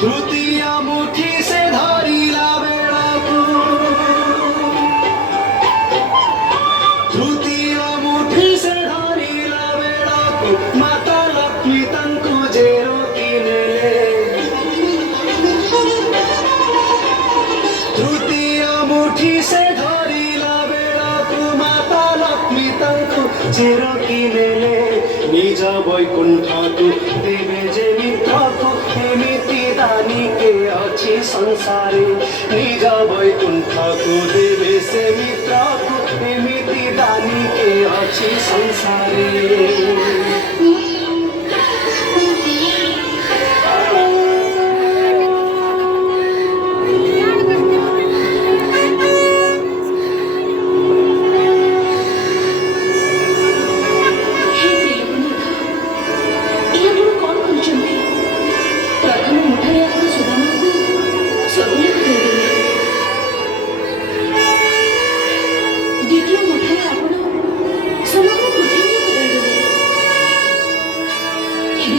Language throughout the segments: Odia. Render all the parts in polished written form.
तृतीय मुठी से धरिला बेलाको तृतीय मुठी से धरिला बेलाको माता लक्ष्मी तंकु जेरो किनेले तृतीय मुठी से धरिला बेलाको माता लक्ष्मी तंकु जेरो किनेले निज वैकुंठको देवे जे मित्रको एमिति दानिके अछि संसारे निज वैकुंठको देवे से मित्रको एमिति दानिके अछि संसारे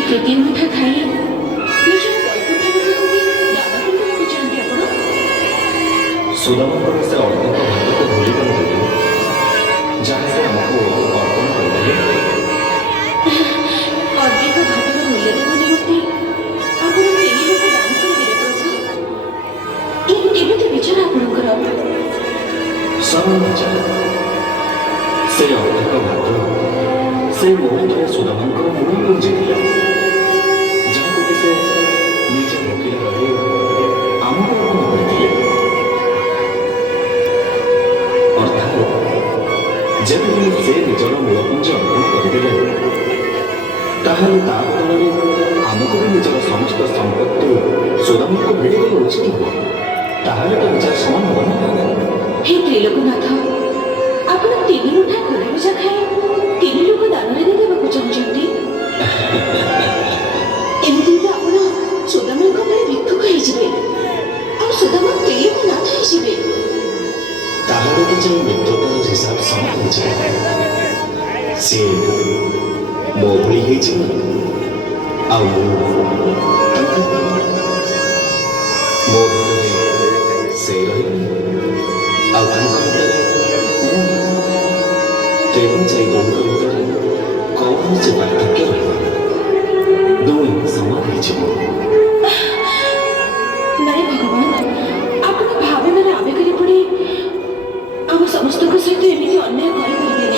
तृतीय मुठा खाई निजर वैकुंठ दान करते ଆପଣ सुदामाଙ୍କର ସେ ଅଧିକ ଭାଗକୁ ଭୁଲି ଗଲେ ଯାହା ସେ ଆମକୁ ଅର୍ପଣ କରିଦେଲେ ଅଧିକ ଭାଗର ମୂଲ୍ୟ ଦେବା ନିମନ୍ତେ ଆପଣ ତିନି ଲୋକ ଦାନ କରିଦେଲେ ପ୍ରଭୁ ଏ କେମିତି ବିଚାର ଆପଣଙ୍କର ସମାଚାର ସେ ଅଧିକ ଭାଗ ସେ ମୁହୂର୍ତ୍ତରେ ସୁଦାମାଙ୍କ ମୁହଁକୁ ଜିତିଲା ଯାହାକୁ କି ସେ ନିଜେ ଭୋକିଲା ରହି ଆମକୁ ଅର୍ପଣ କରିଥିଲେ ଅର୍ଥାତ୍ ଯେତେବେଳେ ସେ ନିଜର ମୂଳପୁଞ୍ଜ ଅର୍ପଣ କରିଦେଲେ ତାହେଲେ ତା ବଦଳରେ ଆମକୁ ବି ନିଜର ସମସ୍ତ ସମ୍ପତ୍ତି ସୁଦାମାଙ୍କୁ ଭିଡ଼ିଦେଲେ ଉଚିତ ହେବ ତାହେଲେ ତ ବିଚାର ସମାନ ହେବ ନା ହେ ତ୍ରିଲୋକନାଥ ଆପଣ ତିନି ମୁଠା ଖୋଲା ଭଜା ଖାଇ ତିନି ଲୋକ ଦାନରେ ଦେବାକୁ ଚାହୁଁଛନ୍ତି ଏମିତି ତ ଆପଣ ସୁଦାମାଙ୍କ ଭଳି ଭିକ୍ଷୁକ ହେଇଯିବେ ଆଉ ସୁଦାମା ତ୍ରିଲୋକନାଥ ହେଇଯିବେ ତାହେଲେ ତ ଯେଉଁ ମିତ୍ରତାର ହିସାବ ସମାନ ହେଇଯିବ ସିଏ ମୋ ଭଳି ହେଇଯିବ ଆଉ ମୋ ଭିତରେ ସେ ରହିବ ଆଉ ତାଙ୍କ ଭିତରେ ତେଣୁ ଯାଇ ଦୁଇଙ୍କ ଭିତରେ କୌଣସି ପାର୍ଥକ୍ୟ ରହିବ ଦୁଇ ସମାନ ହେଇଯିବ ନାଇଁ ଭଗବାନ ଆପଣ ଭାବନାର ଆବେଗରେ ପଡ଼ି ଆମ ସମସ୍ତଙ୍କ ସହିତ ଏମିତି ଅନ୍ୟାୟ କରିପାରିବେନି